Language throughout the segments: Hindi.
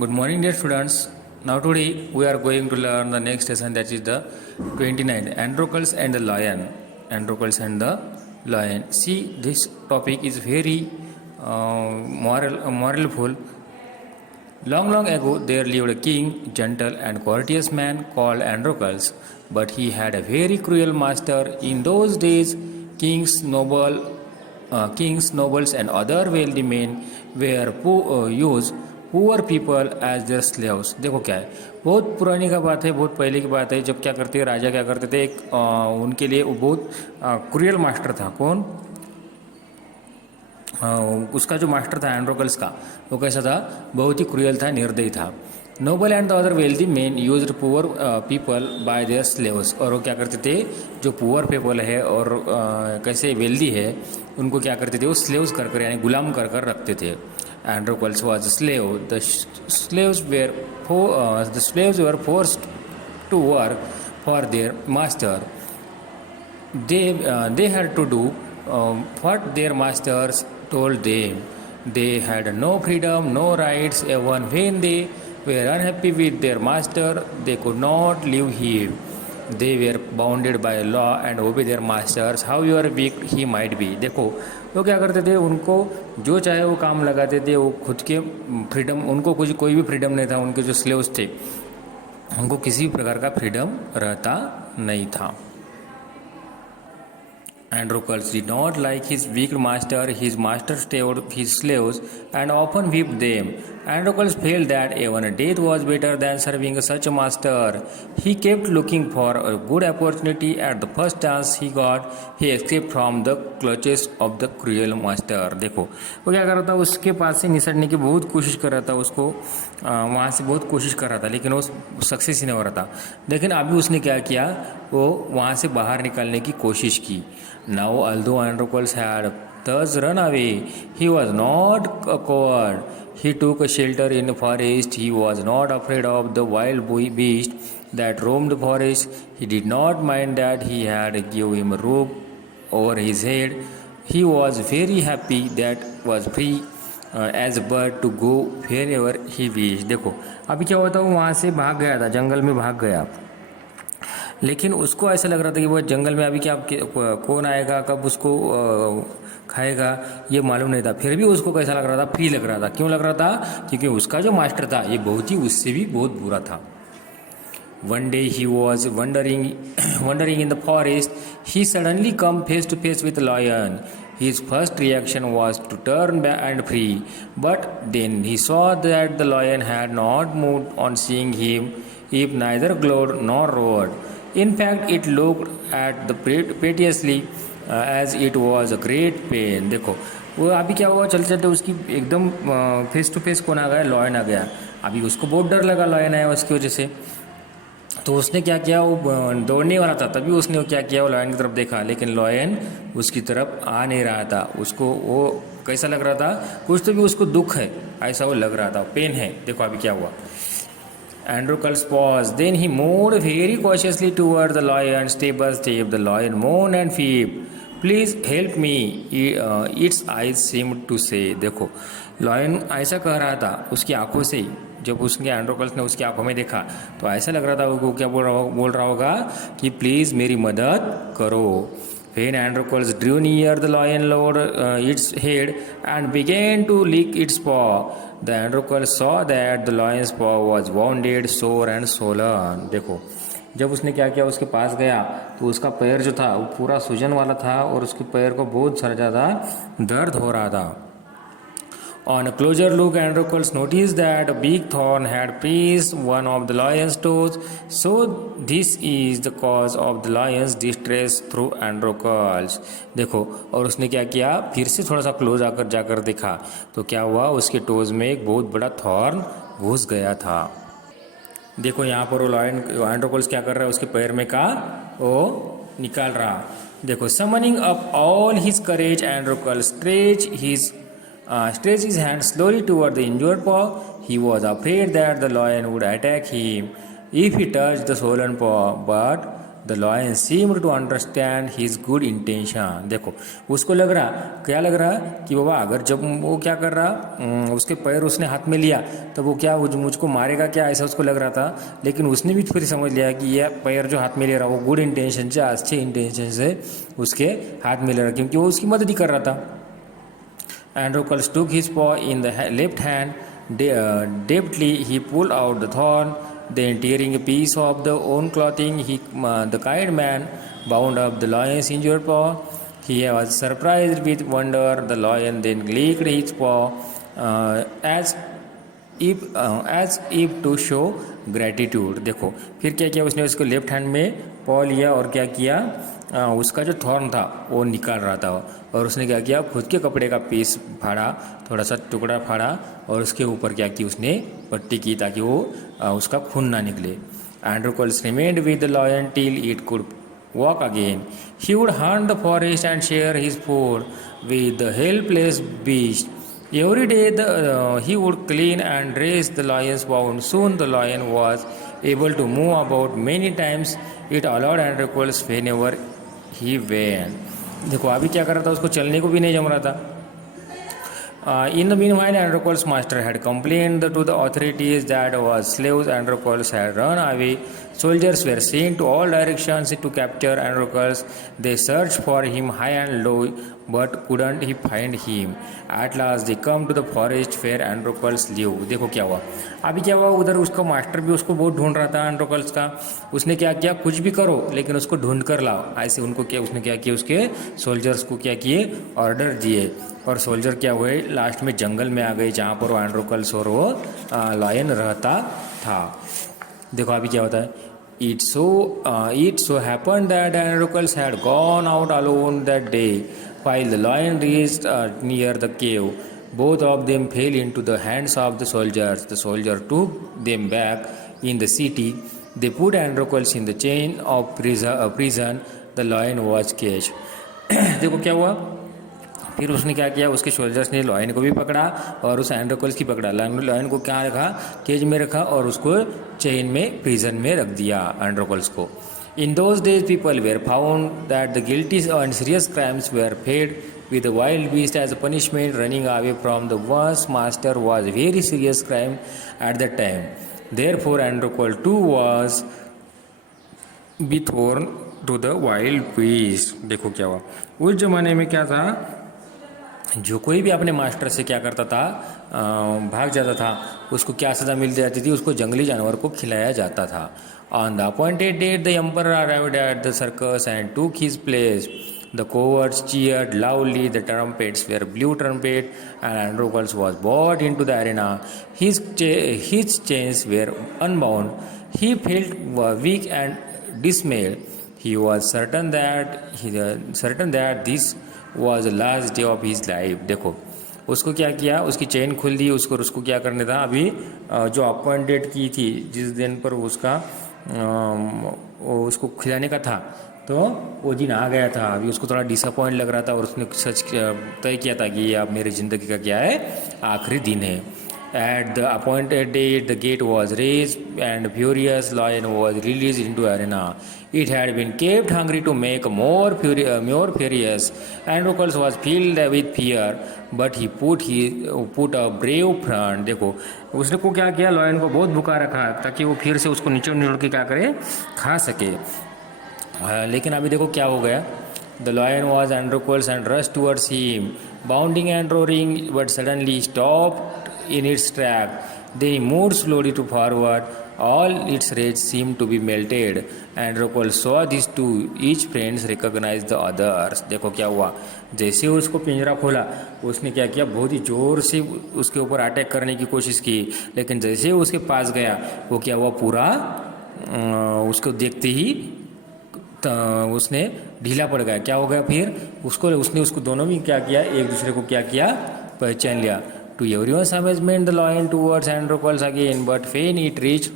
Good morning, dear students. Now today we are going to learn the next lesson, that is the 29 Androcles and the Lion. Androcles and the Lion. See, this topic is very moralful. Long ago there lived a king, gentle and courteous man called Androcles, but he had a very cruel master. In those days, kings, nobles, and other wealthy men were used poor people as their slaves. देखो क्या है, बहुत पुरानी का बात है, बहुत पहले की बात है। जब क्या करते राजा क्या करते थे, एक उनके लिए वो बहुत क्रूएल मास्टर था। कौन? उसका जो मास्टर था एंड्रोकल्स का, वो कैसा था? बहुत ही क्रूएल था, निर्दयी था। Noble and the other wealthy main used poor people bye there slaves. और वो क्या करते थे, जो पुअर पीपल है और कैसे वेल्दी है, उनको क्या करते थे, वो स्लेव्स कर यानी गुलाम कर रखते थे। Androcles was a slave. The slaves were forced to work for their master. They had to do what their masters told them. They had no freedom, no rights. Even when they were unhappy with their master, they could not live here. They were bounded by law and obey their masters, however weak he might be. देखो वो क्या करते थे, उनको जो चाहे वो काम लगाते थे। वो खुद के फ्रीडम, उनको कुछ कोई भी फ्रीडम नहीं था। उनके जो स्लेव्स थे, उनको किसी भी प्रकार का फ्रीडम रहता नहीं था। Androcles did not like his weak master. His master stayed his slaves and often whipped them. Androcles felt that even death was better than serving such a master. He kept looking for a good opportunity. At the first chance he got, he escaped from the clutches of the cruel master. देखो वो क्या कर रहा था, उसके पास से निसटने की बहुत कोशिश कर रहा था, उसको वहाँ से बहुत कोशिश कर रहा था, लेकिन वो सक्सेस ही नहीं हो रहा था। लेकिन अभी उसने क्या किया, वो वहाँ से बाहर निकलने की कोशिश की। Now, although Androcles had thus run away, he was not a coward. He took a shelter in the forest. He was not afraid of the wild beast that roamed the forest. He did not mind that he had given him a roof over his head. He was very happy that was free as a bird to go wherever he wished. देखो अभी क्या हुआ था, वो वहाँ से भाग गया था, जंगल में भाग गया। लेकिन उसको ऐसा लग रहा था कि वो जंगल में अभी क्या कौन आएगा, कब उसको खाएगा, ये मालूम नहीं था। फिर भी उसको कैसा लग रहा था, फ्री लग रहा था। क्यों लग रहा था? क्योंकि उसका जो मास्टर था, ये बहुत ही उससे भी बहुत बुरा था। One day he was wandering in the forest. He suddenly come face to face with a lion. His first reaction was to turn back and flee, but then he saw that the lion had not moved on seeing him. It neither glowed nor roared. In fact, it looked at the piteously as it was a great pain. देखो वो अभी क्या हुआ, चलते चलते उसकी एकदम फेस टू फेस कौन आ गया, लॉयन आ गया। अभी उसको बहुत डर लगा, लॉयन आया उसकी वजह से। तो उसने क्या किया, वो दौड़ने वाला था, तभी उसने क्या किया, वो लॉयन की तरफ देखा, लेकिन लॉयन उसकी तरफ आ नहीं रहा था। उसको वो कैसा लग रहा था, कुछ तो भी उसको दुख है, ऐसा वो लग रहा था, पेन है। देखो अभी क्या हुआ। Androcles paused. Then he moved very cautiously toward the lion. Step by step, the lion moaned and wept. Please help me, its eyes seemed to say. देखो लॉयन ऐसा कह रहा था उसकी आंखों से ही। जब उसके एंड्रोकल्स ने उसकी आंखों में देखा तो ऐसा लग रहा था वो क्या बोल रहा होगा कि प्लीज़ मेरी मदद करो। When Androcles drew near, the lion lowered its head and began to lick its paw. The Androcles saw that the lion's paw was wounded, sore and swollen. देखो जब उसने क्या किया, उसके पास गया तो उसका पैर जो था वो पूरा सूजन वाला था और उसके पैर को बहुत सारा ज़्यादा दर्द हो रहा था। On a closer look, Androcles noticed that a big thorn had pierced one of the lion's toes. So this is the cause of the lion's distress through Androcles. देखो और उसने क्या किया, फिर से थोड़ा सा क्लोज जाकर देखा तो क्या हुआ, उसके टोज में एक बहुत बड़ा थॉर्न घुस गया था। देखो यहाँ पर वो लॉयन एंड्रोकल्स क्या कर रहा है, उसके पैर में का वो निकाल रहा। देखो summoning up all his courage, एंड्रोकल्स stretched his hand slowly toward the injured paw. He was afraid that the lion would attack him if he touched the swollen paw, but the lion seemed to understand his good intention. देखो उसको लग रहा, क्या लग रहा कि बाबा अगर जब वो क्या कर रहा, उसके पैर उसने हाथ में लिया तो वो क्या मुझको मारेगा क्या, ऐसा उसको लग रहा था। लेकिन उसने भी फिर समझ लिया कि यह पैर जो हाथ में ले रहा वो गुड इंटेंशन से, अच्छे इंटेंशन से उसके हाथ में ले रहा, क्योंकि वो उसकी मदद ही कर रहा था। Androcles took his paw in the left hand. Deftly he pulled out the thorn. Then, tearing a piece of the own clothing, the kind man bound up the lion's injured paw. He was surprised with wonder. The lion then licked his paw as if to show gratitude. देखो फिर क्या किया उसने, उसको लेफ्ट हैंड में पॉ लिया और क्या किया, उसका जो थॉर्न था वो निकाल रहा था, और उसने क्या किया, खुद के कपड़े का पीस फाड़ा, थोड़ा सा टुकड़ा फाड़ा और उसके ऊपर क्या की उसने पट्टी की ताकि वो उसका खून ना निकले। Androcles remained with the lion till it could walk again. He would hunt the forest and share his food with the helpless beast. Every day he would clean and dress the lion's wound. Soon the lion was able to move about many times. It allowed Androcles whenever he went. देखो अभी क्या कर रहा था, उसको चलने को भी नहीं जम रहा था। In the meanwhile, Androcles' master had complained to the authorities that slaves Androcles had run away. Soldiers were sent to all directions to capture Androcles. They searched for him high and low, but couldn't he find him. At last, they come to the forest where Androcles lived. देखो क्या हुआ, अभी क्या हुआ, उधर उसका मास्टर भी उसको बहुत ढूंढ रहा था एंड्रोकल्स का। उसने क्या किया, कुछ भी करो लेकिन उसको ढूंढ कर लाओ, ऐसे उनको क्या, उसने क्या किया, उसके सोल्जर्स को क्या किए, ऑर्डर दिए। और सोल्जर क्या हुए, लास्ट में जंगल में आ गए जहाँ पर वो एंड्रोकल्स और वो लायन रहता था। देखो अभी क्या होता है, it so happened that Androcles had gone out alone that day while the lion reached near the cave. Both of them fell into the hands of the soldiers. The soldier took them back in the city. They put Androcles in the chain of prison. The lion was caged. देखो क्या हुआ, फिर उसने क्या किया, उसके सोल्जर्स ने लॉयन को भी पकड़ा और उस एंड्रोकल्स की पकड़ा। लॉयन को क्या रखा, केज में रखा और उसको चेन में, प्रिजन में रख दिया एंड्रोकल्स को। In those days, people were found that the guilty and serious crimes were paid with the wild beast as a punishment. Running away from the one's master was a very serious crime at that time. Therefore, Androcles too was be thrown to the wild beast. देखो क्या हुआ, उस जमाने में क्या था, जो कोई भी अपने मास्टर से क्या करता था, भाग जाता था, उसको क्या सज़ा मिल जाती थी, उसको जंगली जानवर को खिलाया जाता था। On the appointed date, the emperor arrived at the circus and took his place. The cohorts cheered loudly, the trumpets were blew trumpet, and Androcles was brought into the arena. His chains were unbound. He felt weak and dismayed. He was certain that this was the last day of his life. देखो उसको क्या किया, उसकी चेन खुल दी, उसको क्या करने था, अभी जो अपॉइंटेड की थी, जिस दिन पर उसका उसको खिलाने का था, तो वो दिन आ गया था। अभी उसको थोड़ा डिसअपॉइंट लग रहा था और उसने सच तय किया था कि ये अब मेरी ज़िंदगी का क्या है, आखिरी दिन है। At the appointed date, the gate was raised and furious lion was released into arena. It had been kept hungry to make more furious. Androcles was filled with fear, but he put a brave front. देखो उसने को क्या किया, लॉयन को बहुत भूखा रखा ताकि वो फिर से उसको निचोड़ के क्या करे, खा सके। लेकिन अभी देखो क्या हो गया, The lion was Androcles and rushed towards him, bounding and roaring, but suddenly stopped in its track. Then he moved slowly to forward. All its rage seemed to be melted. Androcles saw these two. Each friends recognized the others. देखो क्या हुआ, जैसे उसको पिंजरा खोला, उसने क्या किया, बहुत ही जोर से उसके ऊपर अटैक करने की कोशिश की, लेकिन जैसे उसके पास गया, वो क्या हुआ, पूरा उसको देखते ही उसने ढीला पड़ गया। क्या हो गया फिर, उसने उसको दोनों भी क्या किया, एक दूसरे को क्या किया, पहचान लिया। To everyone's amazement, the lion towards Androcles again, but when it reached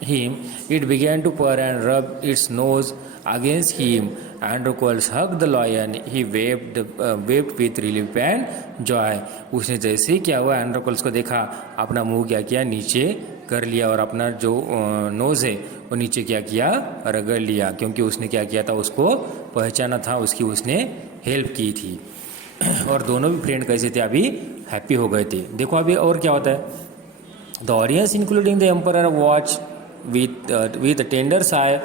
him, it began to purr and rub its nose against him. Androcles hugged the lion. He wept with relief and joy. उसने जैसे ही क्या हुआ, एंड्रोकल्स को देखा, अपना मुंह क्या किया, नीचे कर लिया और अपना जो नोज़ है वो नीचे क्या किया, रगड़ लिया, क्योंकि उसने क्या किया था, उसको पहचाना था, उसकी उसने हेल्प की थी। और दोनों भी फ्रेंड कैसे थे, अभी हैप्पी हो गए थे। देखो अभी और क्या होता है, the audience including the emperor watch with tender sigh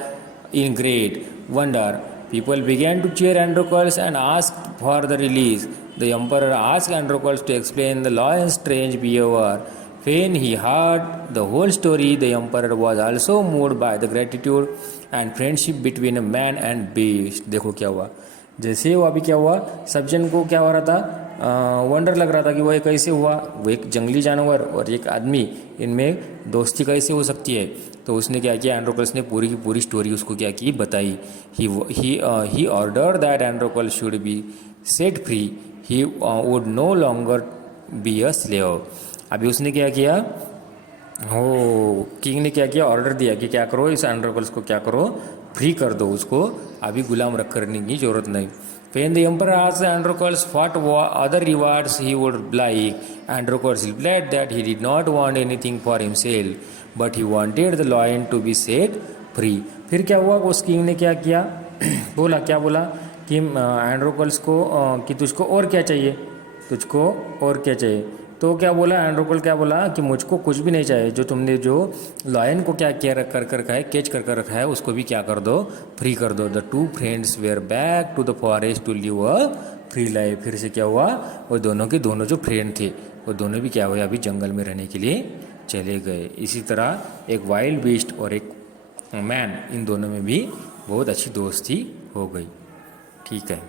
in great wonder. People began to cheer Androcles and ask for the release. The emperor asked Androcles to explain the lion's strange behavior. When he heard the whole story, the emperor was also moved by the gratitude and friendship between a man and beast. देखो क्या हुआ, जैसे वो अभी क्या हुआ, सब जन को क्या हो रहा था, वंडर लग रहा था कि वो ये कैसे हुआ, वो एक जंगली जानवर और एक आदमी, इनमें दोस्ती कैसे हो सकती है। तो उसने क्या किया, एंड्रोकल्स ने पूरी की पूरी स्टोरी उसको क्या की, बताई। He order that Androcles should be set free, he would no longer be a slave. अभी उसने क्या किया, हो किंग ने क्या किया, ऑर्डर दिया कि क्या करो, इस एंड्रोकल्स को क्या करो, फ्री कर दो, उसको अभी गुलाम रख करने की जरूरत नहीं। When the emperor asked Androcles what other rewards he would like, Androcles replied that he did not want anything for himself, but he wanted the lion to be set free. फिर क्या हुआ, उस किंग ने क्या किया, बोला, क्या बोला कि एंड्रोकल्स को कि तुझको और क्या चाहिए, तुझको और क्या चाहिए। तो क्या बोला एंड्रोकल, क्या बोला कि मुझको कुछ भी नहीं चाहिए, जो तुमने जो लॉयन को क्या किया कर रखा है, कैच कर रखा है, उसको भी क्या कर दो, फ्री कर दो। The two friends were back to the forest to live a free life. फिर से क्या हुआ, वो दोनों के दोनों जो फ्रेंड थे वो दोनों भी क्या हुए, अभी जंगल में रहने के लिए चले गए। इसी तरह एक वाइल्ड बीस्ट और एक मैन, इन दोनों में भी बहुत अच्छी दोस्ती हो गई। ठीक है।